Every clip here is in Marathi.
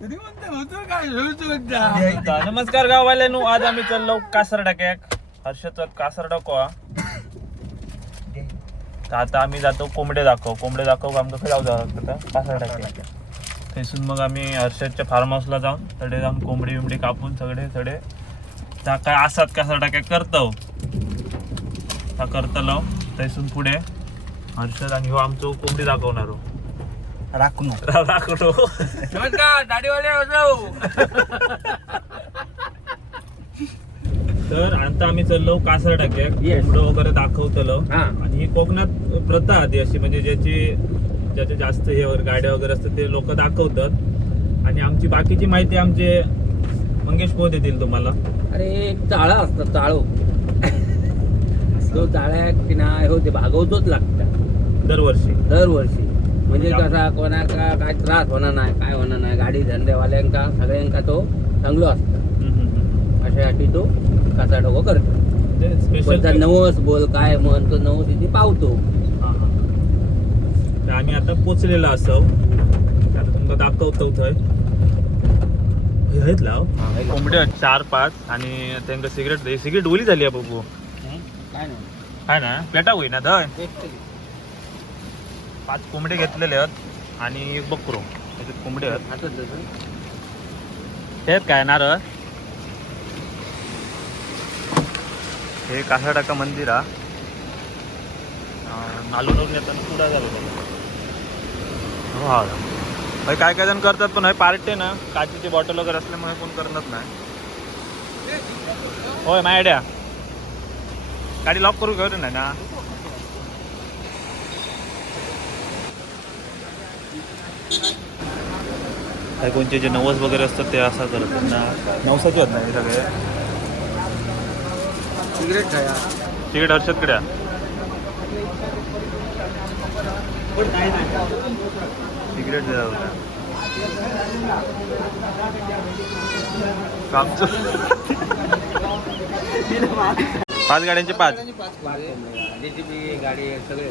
तर नमस्कार गाववाल्यानो आज आम्ही चाललो कासर टाक्याक हर्षदचा कासर टाको तर आता आम्ही जातो कोंबडे दाखव. कोंबडे दाखव आमचं खंय जावं लागतं कासर टाक्याक थंयसून मग आम्ही हर्षदच्या फार्म हाऊसला जाऊन थोडे जाऊन कोंबडी बिंबडी कापून सगळे थोडे त्या काय आसात कासर टाक्याक करतो करतलो. थंयसून पुढे हर्षद आणि हो आमचो कोंबडी दाखवणारो दाखवतो नमस्कार दाढीवाले होतो तर आता आम्ही चाललो कासर Yes. कोंबडं वगैरे दाखवतलो. हा. आणि ही कोकणात प्रथा आधी अशी म्हणजे ज्याची ज्याचे जास्त हे वगैरे गाड्या वगैरे असतात ते लोक दाखवतात. आणि आमची बाकीची माहिती आमचे मंगेश पोत देतील तुम्हाला. अरे एक चाळा असतं चाळो तो चाळ्या की नाही हो ते भागवतोच लागतात. दरवर्षी. दरवर्षी. म्हणजे कसा कोणाका काय त्रास होणार नाही काय होणार नाही गाडी धंदेवाल्यांका सगळ्यांका तो चांगलो असतो. अशासाठी तो कसा डोको करतो. नवस बोल काय म्हण तो नवस इथे पावतो. हा, हा. तर आम्ही आता पोचलेलो असव आता तुमका दाखवतो थंय हे लाव. कोंबड्या चार पाच आणि त्यांना सिगरेट सिगरेट ओली झाली आहे बघू. काय नाही. काय ना? पेटा होईना धय पाच कोंबडे घेतलेले आहेत आणि एक बकरो. त्याच्यात कोंबडे आहेत. हातात काय नारळ? हे कासा टाका मंदिर हा. नालून नालूनवरून येताना पुढा झालं हो. हा भाई काय काय जण करतात पण हे पार्टे ना काचेची बॉटल वगैरे असल्यामुळे कोण करणार नाही. होय माझ्या आयडिया. गाडी लॉक करू घेऊ नाही ना. काही कोणते जे नवस वगैरे असतात ते असं करतात ना नवसाचे होत नाही सगळे? सिगरेट खाया. तिकीट हर्षदकडे. सिगरेट पाच गाड्यांचे पाच. गाडी सगळे.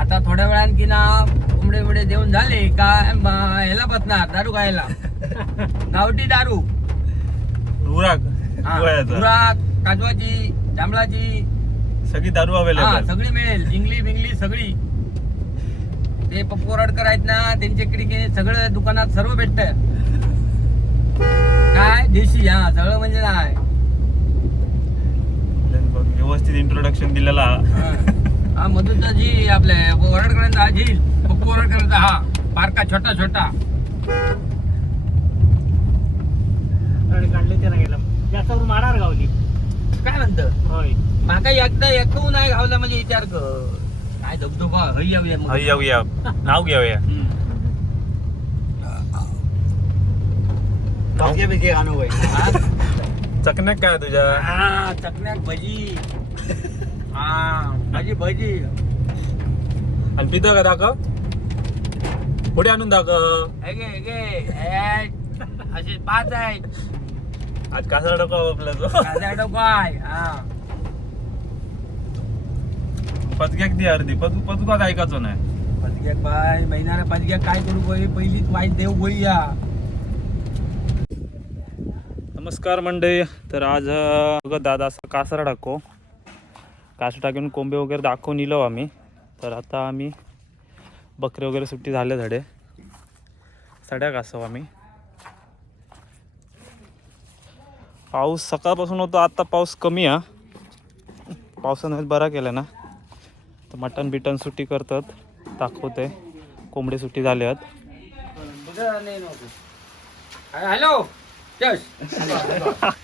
आता थोड्या वेळान की ना कोंबडे बिंबडे देऊन झाले का ह्याला बसणार दारू खायला. गावठी दारू. उराक काजवाची जांभळाची. सगळी दारू हा अवेलेबल सगळी मिळेल. इंगली बिंगली सगळी. ते पप्पू वरडकर आहेत ना त्यांच्याकडे सगळं दुकानात सर्व भेटत काय? देशी हा सगळं म्हणजे नाही व्यवस्थित इंट्रोडक्शन दिलेला. हा. मधूचा जी आपल्या वरडकरांचा हा पप्पू वरडकरांचा हा बारका छोटा छोटा. काढले ते गेला. जास्त मारार गावली. काय म्हणतं? होय. माका एकदा एकू नाही घावला म्हणजे विचार कर. काय धबधबा हय येऊया मग. हय येऊया. नाव घेऊया. हम्म. हा? चकण्याक काय तुझ्या? हा चकण्याक भजी. हा भजी भजी. आणि पितो का दाखव? पुढे आणून दाखव. असे पाच आहेत. आज कासा डोका आपला जो कांदा डोकाय हा. पचक्याक दी अर्धी. पतू पतू का ऐकायचो नाही? पजग्याक बाय. महिन्याला पजग्याक काय करू बाई पहिलीच वाईट देव बाई या. नमस्कार मंडळी. तर आज अं, बघा दादा असा कासरा टाको. कासरा टाकून कोंबे वगैरे दाखवून इलो आम्ही. तर आता आम्ही बकरे वगैरे सुट्टी झाले झाडे सड्या कासव आम्ही. पाऊस सकाळपासून होतो आता पाऊस कमी हा पावसानं बरा केला ना. तर मटण बिटन सुट्टी करतात दाखवते. कोंबडे सुट्टी झाले आहेत. हॅलो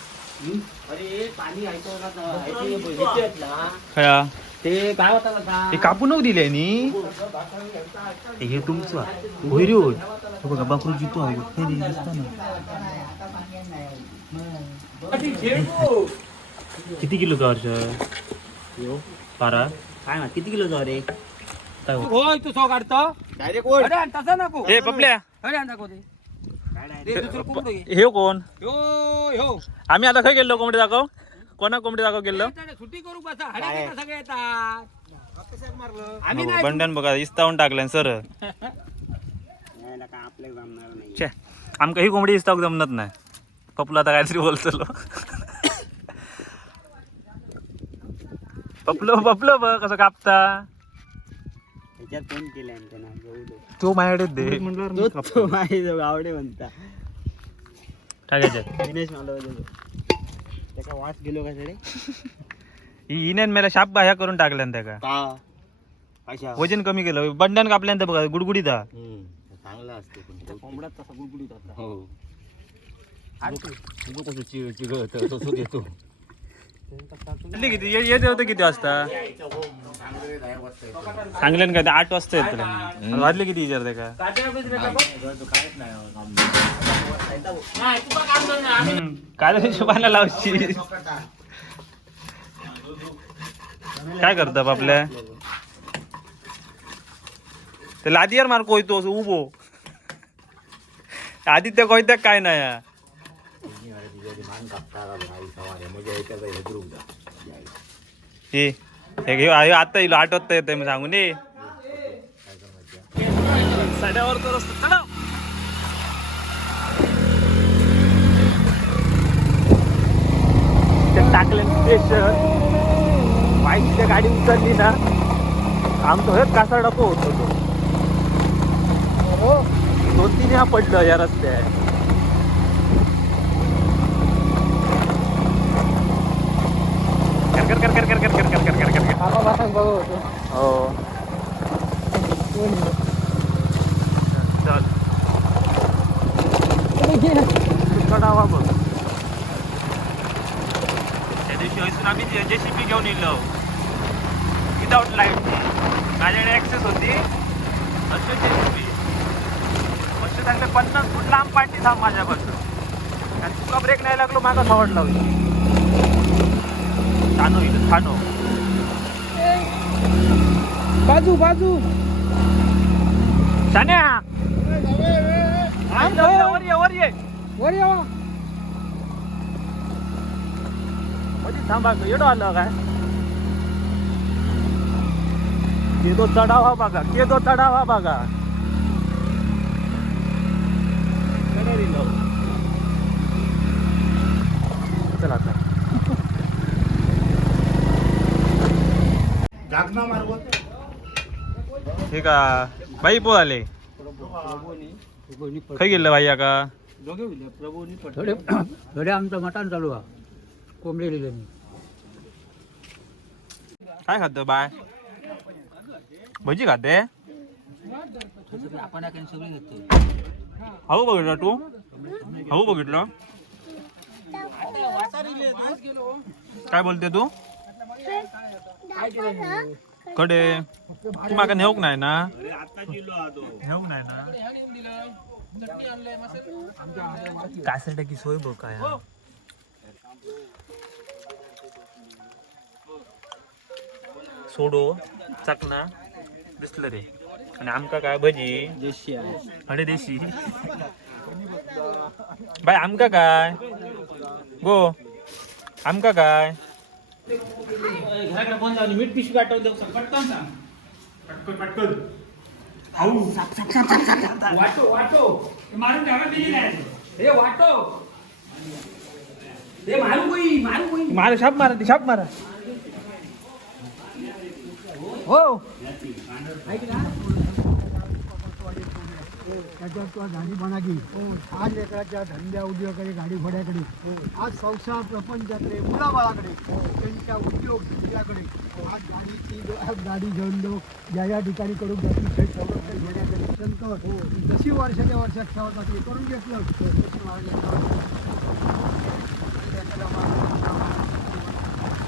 ते काय कापू दिले नी हे तुमचा. होईल बघा बाकरू जितो किती किलो गावर पारा काय ना किती किलो गावर एक होय तू सो काढतो? डायरेक्ट तसं नको. हे बबल्या. अरे दाखवते हे कोण? ह्यो, ह्यो. आम्ही आता खय गेलो कोंबडी दाखव. कोणा कोंबडी दाखव गेलो? बंडन बघा इस्तावून टाकल्यान सर. छे आमका ही कोंबडी इस्तावक जमत नाही. पपला आता काहीतरी बोलतलो. पपलो पपलो बघ कसं कापता. त्याच्यात फोन केलाय त्यांना तो माझ्याकडे दे. तो आवडे म्हणता. टाकायचे. दिनेश मला त्याचा वास गेलो का सरे ही इन्यान मला शाप ह्या करून टाकल्यान त्याका का? अशा. वजन कमी केलं. बंडन कापल्यान तर बघा गुडगुडीत हा. चांगला असते कोंबड्यात तसा गुडगुडीत होता. हो. घेतो किती किती ये- येते होते किती वाजता? सांगल्यान काय ते आठ वाजता येत वाजले किती विचारते का काय? हिशोबाला लावशी काय करता आपल्या ते लादियार मार कोयतो उभो. आदित्य कोयत्याक काय नाही हे आहे आता इलो आठवत येते मी सांगून ये. तर असतं. चढा प्रेशर बाईकच्या गाडी उचलली ना आमचं हे कासा डपो होतो तो. दोन तीन हा पडलं या रस्त्यात. कर कर कर कर कर कर कर कर कर कर. हो. चल. चढावा बघ. त्या दिवशी हयसून आम्ही जे सी पी घेऊन येलो. विदाउट लाइट माझ्याकडे ॲक्सेस होती. अशी जे सी पी असे चांगले पन्नास फूट लांब पाठी थांब माझ्यापासून आणि तुका ब्रेक नाही लागलो मागा सवड लावली. ठाणो इथं ठाणो बाजू बाजू. शान्या वर ये वर ये. वर मध्ये थांबा येडो आलं काय? केदो चढावा बघा केदो चढावा बघा. चला. ठीक आहे. बाई पो आले. खै गेलं भाई का थोडे थोडे आमचं मटण चालू आहे. कोंबडी लिहिलं काय खात बाय? भजी खाते? आपण सगळे घेतो हाऊ बघितलं तू? हाऊ बघितलं? काय बोलते तू? कडे. तू माका नेऊक नाही ना? नेऊक नाही ना? कासाठी की सोय बघ काय. सोडो चकना दिसलं रे आणि आमका काय भजी? देशी अडे देशी. बाय आमका काय? गो आमका काय? मीठ पिशवी आठवून देऊ पटकन सांग. वाटो वाटो. मारून टाका दिली नाही हे वाटो. हे मारू कोई मारू कोई. मारा शाप मारा ती शाप मारा. हो. त्याच्यात तुला गाडी बनागी. आज लेकराच्या धंद्या उद्योगाकडे गाडी घोड्याकडे. आज संसार प्रपंचाकडे मुलाबाळाकडे त्यांच्या उद्योग धंद्याकडे आज गाडीची गाडी घेऊन दो ज्या ज्या ठिकाणी करून घेतली. घेण्याकडे संत जशी वर्षाच्या वर्षात ठेवतात टाकली करून घेतलं तशी महाराज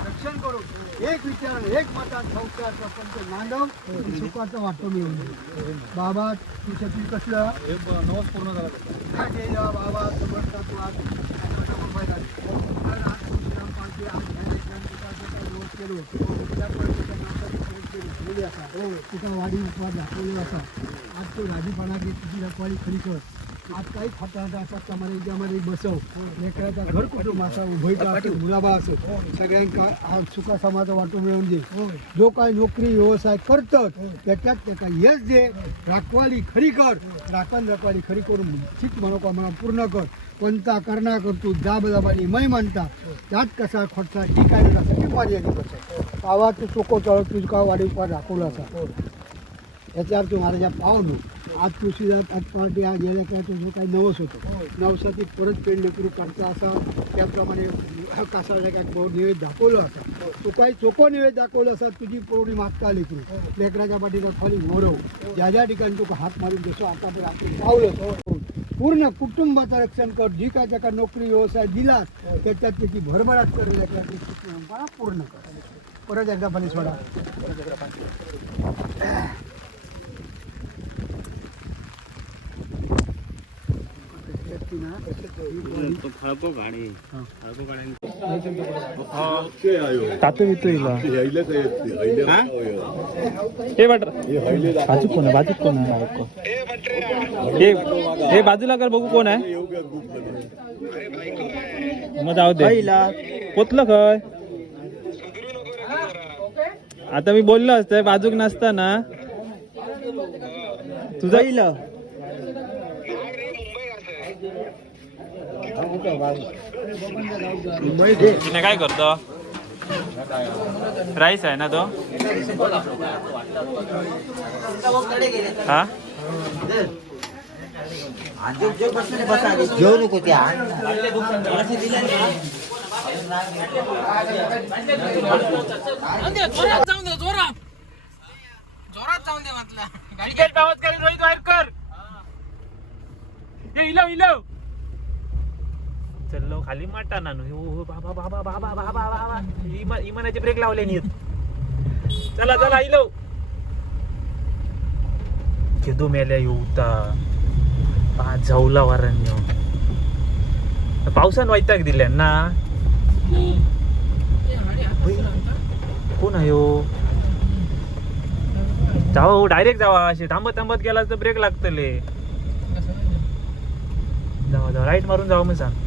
रक्षण करून एक विचार एक मतात संस्कार प्रपंच नांदव आणि सुखाचं वाटतो मिळून बाबा तुझ्या तू कसलं? नवस पूर्ण झाला बाबा समर्थ तू आज केलो. त्या पद्धतीचं वाडी उपवास दाखवले असा आज तो राजीपणा घे तुझी रखवाली खरी कर. आज काही फटाटा असतात त्यामध्ये याच्यामध्ये बसव. लेकराचा घर कुटुंब असा उभयचा मुलाबा असो सगळ्यांका हा सुखा समाज वाटून मिळवून दे. जो काय नोकरी व्यवसाय करतात त्याच्यात त्याचा यश दे. राखवाली खरी कर. राखण रखवाली खरी करून ठीक मनोकामना पूर्ण कर. कोणता करणा करतो जाब जाबानी मै म्हणता त्यात कसा खोटसा ठीक आहे तसा ती मर्यादित कसं पावा तू चोको चळ तुझ का वाडी पार दाखवला असा? याच्यावर तू महाराजा पावलो आज तुळशीदास आज पार्टी आज गेल्या काय तुझं काही नवस होतं. नवसाची परत पेड लेकरू काढता असा त्याप्रमाणे कासाला काय बहुत निवेद दाखवलं असा तू काही चोको निवेद दाखवलं असा तुझी पुरवणी मागता लेकरू लेकराच्या पाठीला खाली मोरव ज्या ज्या ठिकाणी तुका हात मारून जसं आता आपण पावलं पूर्ण कुटुंबाचं रक्षण कर. जी काय त्याका नोकरी व्यवसाय दिलास त्याच्यात त्याची भरभराट कर. लेकराची पूर्ण कर. परत एकदा पाणी सोडा. परत एकदा पाणी तातू बितू इला हे? बाजू कोण आहे? बाजू कोण आहे? हे हे बाजूला कर बघू कोण आहे. मग जाऊ दे. पोचलं काय आता मी बोललो असतंय बाजूक नसताना. तुझा येईल काय करतो? राईस आहे ना तो? हा? घेऊ नको त्या. जाऊन दे जोरात जोरात जाऊन दे म्हटलं. गाडी आवाज कर रोहित वायरकर. ये इलव इलव. चल्लो खाली माटा ना नो बाबा बाबा बाबा बाबा बाबा इमा इमानाचे ब्रेक लावले नीट चला चला इलव केदू मेल्या येऊता पा जाऊला वारांनी पावसान वैताग दिल्या ना. कोण आहे हो? जावा हो, डायरेक्ट जावा. असे थांबत थांबत गेला तर ब्रेक लागतले. जावा जावा राईट मारून जावा मग सांग.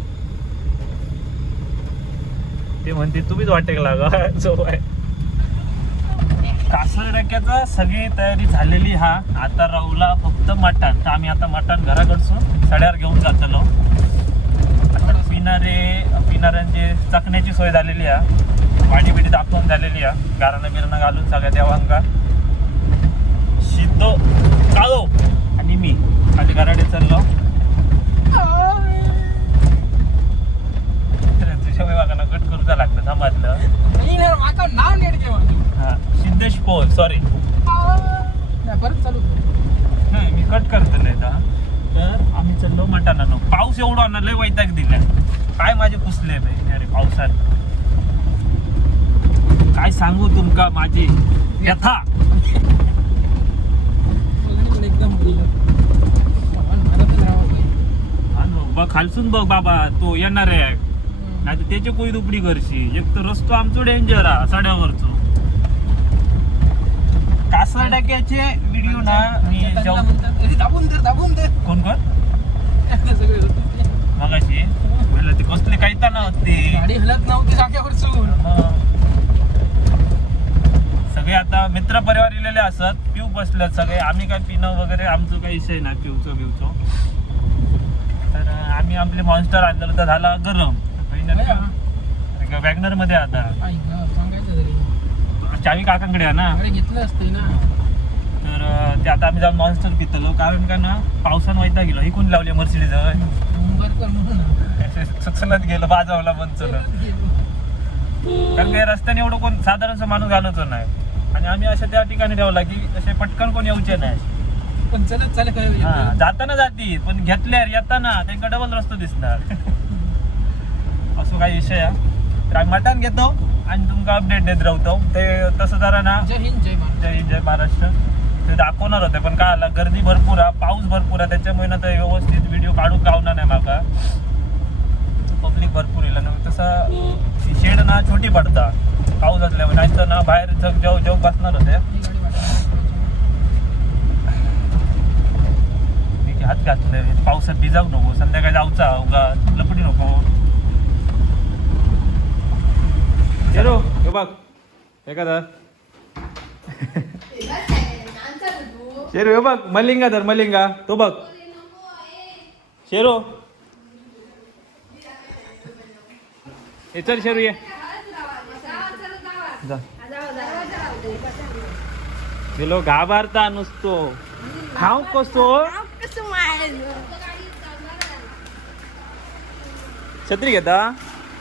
ते म्हणते तुम्हीच वाटेक लागा जो आहे. कासळ रक्याचा सगळी तयारी झालेली हा. आता राहूला फक्त मटण. तर आम्ही आता मटण घराकडसून सड्यावर घेऊन जातलो. आता पिणारे पिणाऱ्यांची चकण्याची सोय झालेली आहे पाणी बिडी दाखवून झालेली आहे गारणं बिरणं घालून सगळ्या देवांका शिद्दो काळो. आणि मी. खाली गराडे चाललो. तुझ्या विभागानं कट करूचा लागतं थांबातलं माका नाव नेट हा सिद्धेश पोल सॉरी परत चालू नाही मी कट करतले आता तर. आम्ही चाललो मटाना पाऊस एवढा ना लय वैताग दिल्या. काय माझे पुसले बाई अरे पावसात. काय सांगू तुमका माझी? व्यथा. एकदम आणि बघ खालसून बघ बाबा तो येणार आहे. नाही तर त्याची कोई दुपडी करशी एक तर रस्तो आमचो डेंजर हा सड्यावरचो. कासर टाक्याचे व्हिडिओ ना मी दाबून दे दाबून दे. कोण कोण? सगळे. मगाशी. म्हणलं ते कसले काही तर नव्हते गाडी हलत नव्हती जागेवर चूर सगळे आता मित्र परिवार इलेले असत पिऊ बसलेत सगळे. आम्ही काय पिणं वगैरे आमचं काही विषय नाही पिऊचो पिऊचो तर आम्ही आपले मॉन्स्टर आणलं तर झाला गरम. वॅगनरमध्ये आता. चावी काकांकडे आहे ना? घेतलं असते ना. तर ते आता आम्ही जाऊन मॉन्स्टर पितलो कारण का ना पावसान वैता गेलो ही कोण लावली मर्सिडीज चलत गेलो बाजावला पण चलत कारण का या रस्त्याने एवढं कोण साधारणसा माणूस घालवतो नाही. आणि आम्ही अशा त्या ठिकाणी ठेवला की असे पटकन कोण येऊचे नाही. पण चलत चालत हा, जाताना जाती पण घेतल्यावर येताना त्यांना डबल रस्तो दिसणार. असं काही विषय आहे. तर आम्ही मटण घेतो आणि तुमका अपडेट देत राहतो ते. तसं जरा ना जय हिंद जय महाराज जय हिंद जय महाराष्ट्र. ते दाखवणार होते पण काय आला गर्दी भरपूर आहे पाऊस भरपूर आहे त्याच्यामुळे ना ते व्यवस्थित व्हिडिओ काढून गावणार नाही माका पब्लिक भरपूर येईल आणि तसं शेड ना छोटी पडता पाऊस असल्यामुळे नाही तर ना बाहेर जग जेव जेव बसणार होते. हात घातले पावसात भिजाऊ नको संध्याकाळी जाऊचा उगा लपटी नको चलो हे बघ. एखादा. शेरू हे बघ. मलिंगा धर मलिंगा. तो बघ. शेरू. हे चल शेरू ये. जा. गेलो घाबरता नुसतो. खाऊ कसो? छत्री घेता.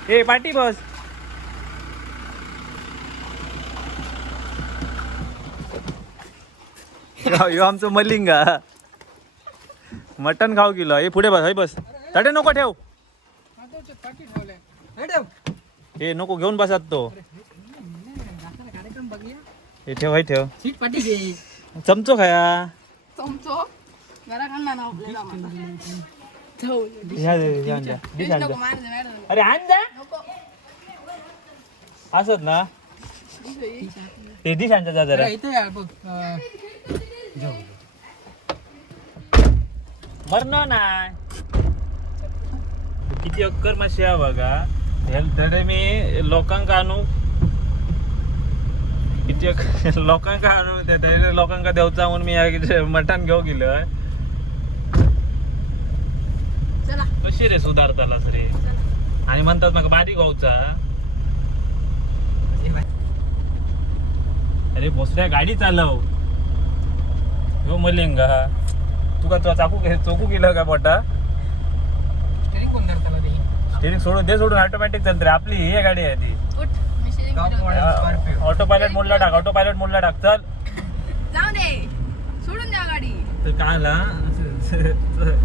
हे पाठी बस. ह्यो आमचं मलिंगा. मटन खाऊ किलो हे पुढे बस हे बस. तडे नको ठेव. हे नको घेऊन बसत तो. हे ठेव हे ठेव. चमचो खाया. चमचो अरे आण जा. असत ना. ते दिशांचा जा जरा. मरण नाही. किती अक्कर माशी आहे बघा. हे तडे मी लोकांका आणू. किती अक्कर- लोकांका आणू ते तडे लोकांका देवचा म्हणून मी या मटण घेऊ गेलोय. चला. कशी रे सुधारतालास रे? आणि म्हणतात मग बारीक व्हायचा. अरे भोसड्या गाडी चालव. हो मलिंगा तुका तो चाकू घे चोकू गेलं का पोटा? Steering कोण धरताला ते? स्टेरिंग सोडून दे सोडून ऑटोमॅटिक चालते रे आपली ही गाडी आहे ती. ऑटो पायलट मोडला टाक ऑटो पायलट मोडला टाक चल. जाऊ दे. सोडून द्या गाडी. तर काय आला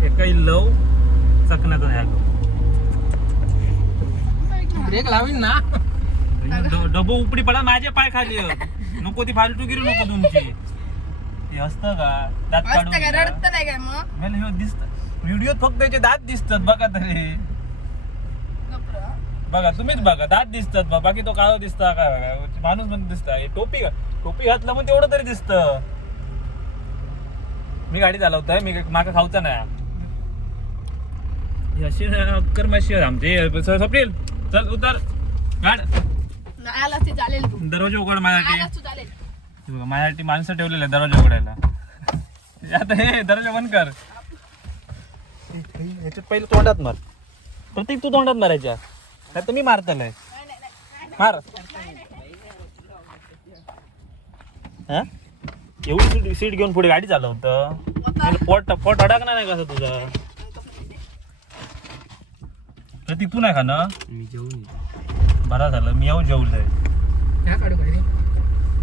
एका लव चकण्याचा ह्या ब्रेक लावीन ना. डबो उपडी पडा माझे पाय खाली. नको ती फालतू गिरू नको तुमची. ते असतं का? दात काय काढून रडत नाही काय मग? मला ह्यो दिसत. व्हिडिओत फक्त त्याचे दात दिसतात बघा तरी. बघा तुम्हीच बघा. दात दिसतात बा. बाकी तो काळो दिसता काय बघा? माणूस म्हणून दिसता. हे टोपी टोपी घातलं मग तेवढं तरी दिसत. मी गाडी चालवतोय मी माका खाऊचा नाही ही अशी ना अक्कर माशी आहे आमची. सपरील चल उतर. गाड. आलास ते चालेल तू. दरवाजा उघड माझ्यासाठी आलास तू चालेल. बघा, माझ्यासाठी माणसं ठेवलेले आहेत दरवाजा उघडायला. आता हे दरवाजा बंद कर. ह्याच्यात पहिलं तोंडात मार. प्रत्येक तू तोंडात मारायच्या नाही तर मी मारतलंय मार. हा? एवढी सीट सीट घेऊन पुढे गाडी चालवतं? पोट पोट अडकणार नाही कसं तुझा? प्रतीक तू नाही खाना मी जेवून बरा झालं मी येऊन जेवलंय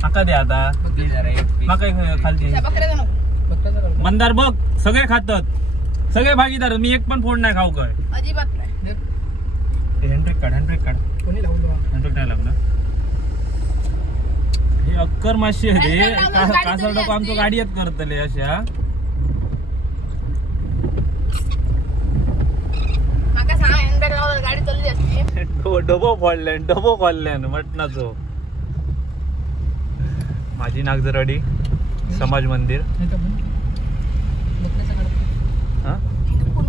काढू आका दे. आता मग काय खालती काढू मंदार बघ सगळे खातात. सगळे भागीदार मी एक पण फोन नाही खाऊ काय. अजिबात नाही. हँड्रेड हँड्रेड कार्ड कोणी? हँड्रेड नाही लागलं हे अक्कर माशी आहे. रे कासर डोकं आमचं असती. गाडी येत करतले अशा. माका डबो फोडल्यान डबो खोलल्यान मटणाचो. माझी नागजरवाडी समाज मंदिर. हा? नको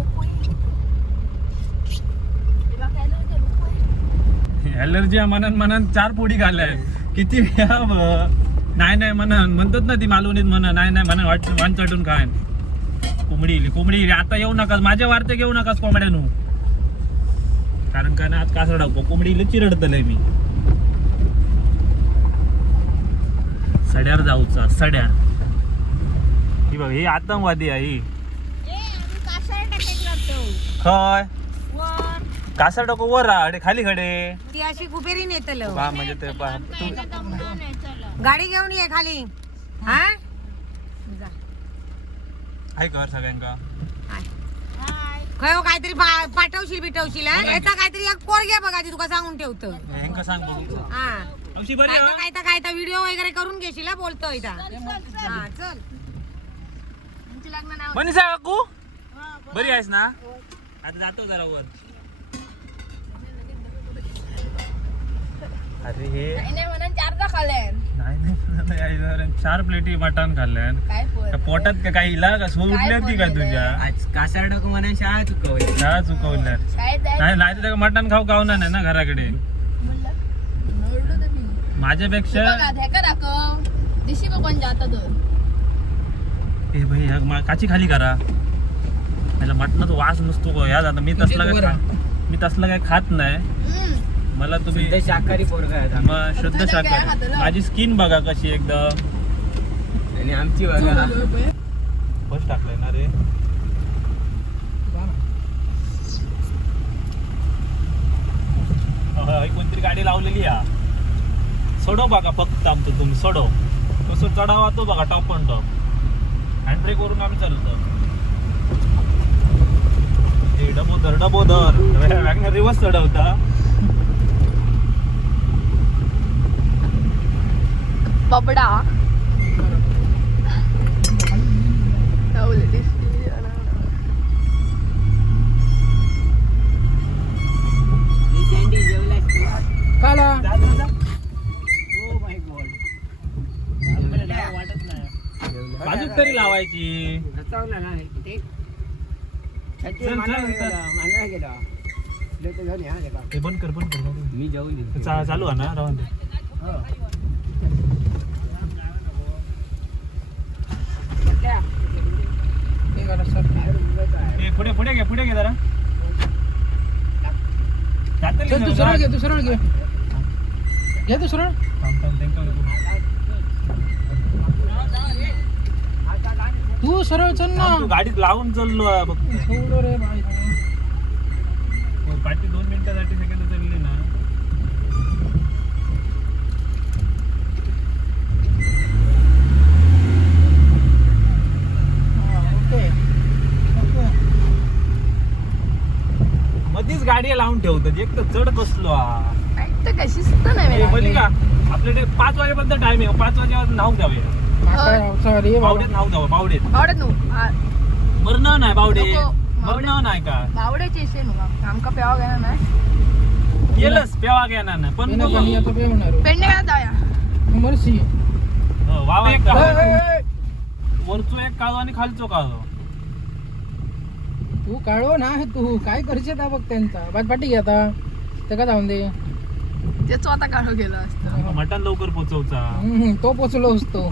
आहे. ॲलर्जी मनान मनान चार पोडी घालाय किती नाही नाही म्हणन म्हणतात ना ती मालवणीत म्हणा नाही नाही म्हणा वाट वाण चटून खाय कोंबडी इली कोंबडी इली. आता येऊ नकास. माझ्या वार्ते घेऊ नकास कोंबड्यानू. कारण काय ना आज कासरा डाको कोंबडी इली चिरडतलंय मी. सड्यावर जाऊचा सड्या ही बघ ही आतंकवादी आहे ही. खय कासा डोकं वर. राहा खाली खडे ती अशी कुबेरी नेतल. बा म्हणजे ते बा- तू गाडी घेऊन ये खाली. हा? आहे कर सगळ्यांका. खय हो काहीतरी पा- पाठवशील बिठवशील हा? याचा काहीतरी एक पोरग्या बघा ती तुका सांगून ठेवतो. सांग बघू हा. बरी हा? काय व्हिडिओ वगैरे करून घेशील हा, बोलतो इथं. हा चल. मनीषा काकू? बरी आहेस ना? आता जातो जरा वर. अरे हे. नाही नाही नाही, नाही आई जरा चार प्लेटी मटण खाल्ल्यान का पोटात का काही इला का सो उठल्यात की काय तुझ्या? आज कासार डोकं म्हणून शाळा चुकवली. शाळा चुकवल्या नाही नाही तर मटण खाऊ गावना नाही ना घराकडे म्हणलं नरडू तर मी माझ्यापेक्षा ए भाई ह्या मा- काची खाली करा. त्याला मटणाचा वास नसतो गो. या आता मी तसला काय खा- मी तसला काय खात नाही. मला तुम्ही शुद्ध शाकाहारी पोरगा आहे शुद्ध काय शाकाहारी. खातं? माझी स्किन बघा कशी एकदम. आणि आमची बघा. बस टाकलंय ना रे. अहो, ही कोणतरी गाडी लावलेली या सोडव बघा फक्त आमचं तुम्ही सोडव कसं चढावा तो बघा टॉप पण टॉप हँड ब्रेक वरून आम्ही चालतो. ए, डबोदर डबोदर. वॅगनर रिवर्स चढवता. बबडा. काला बाजूक तरी लावायची. हे बंद कर बंद कर. मी जेवली चा- चालू आहे ना राहून दे. ए, पुढे पुढे घे पुढे घे जरा. जातं नाही दुसरं. घे दुसरं घे. घे दुसरं थांब, थांब. तू सरळ चल ना. तू गाडीत लावून चाललो आहे बघ सोड रे बाई. हो, पाठी दोन मिनिटासाठी सेकंद चालली ना. ओके. ओके. मध्येच गाडी लावून ठेवतात एक तर चढ बसलो. हा. काय तर नाही आपल्याकडे पाच वाजेपर्यंत टाइम आहे. पाच वाजेवर नाव द्यावे सॉरी बावडेत नाव द्यावं बावडेत. बावड्यात न्हू. बावडे. नको, का? आमका पेवा गेला गेलंच पेवा पण पेंडे मरसी हो, वावा एक वरचो आणि खालचो तू काढो ना तू काय करशील बघ त्यांचा. बाद पाठी घे आता. ते का जाऊन दे? त्याचं आता काढू गेलं असतं. मटण लवकर पोचवचा. हम्म, तो पोचलो असतो.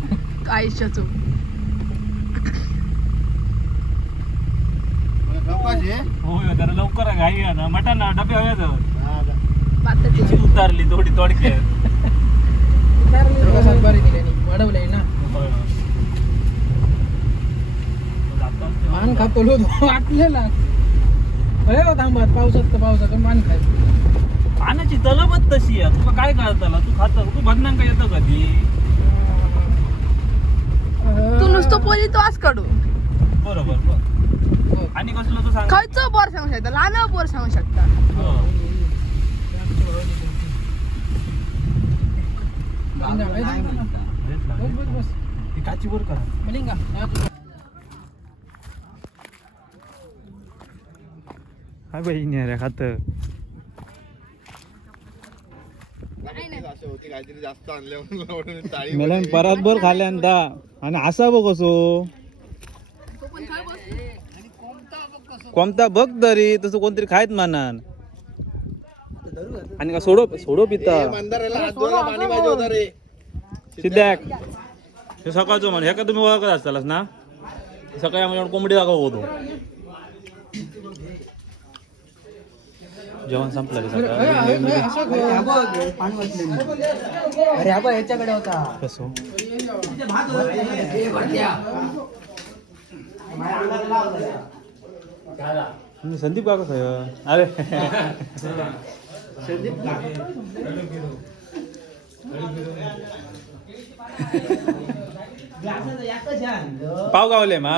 आयुष्याचं. हो जरा लवकर घाई ना मटण डबे बाताची उतारली थोडी वाढवलंय ना. जातो. मान खातो तो वाटलेला. अरे हो थांबत पावसात तर पावसात मान खाय पाण्याची तलबच तशी आहे. तुला काय कळताला तू खात तू बदनाम काय येतं कधी? तू नुसतं पोरी तो आज काढू बरोबर बरं. आणि कसलं तू सांग खयचं पोर सांगू शकता लहान पोर सांगू शकता हो. हेच काची करा काय बहिणी अरे खात मला परत खाल्यांदा आणि असा बघ कसो. कोणता बघ तरी तसं कोणतरी खायत मानान आणि का सोडो सोडो पिता. सिद्धाक हे सकाळचं म्हण हे का तुम्ही ओळखत असतालास ना? सकाळी आम्हाला कोंबडी दाखव जेवण संपलं अरे आबा याच्याकडे होता. कसो? संदीप का कसं अरे. संदीप पाव गावले मा.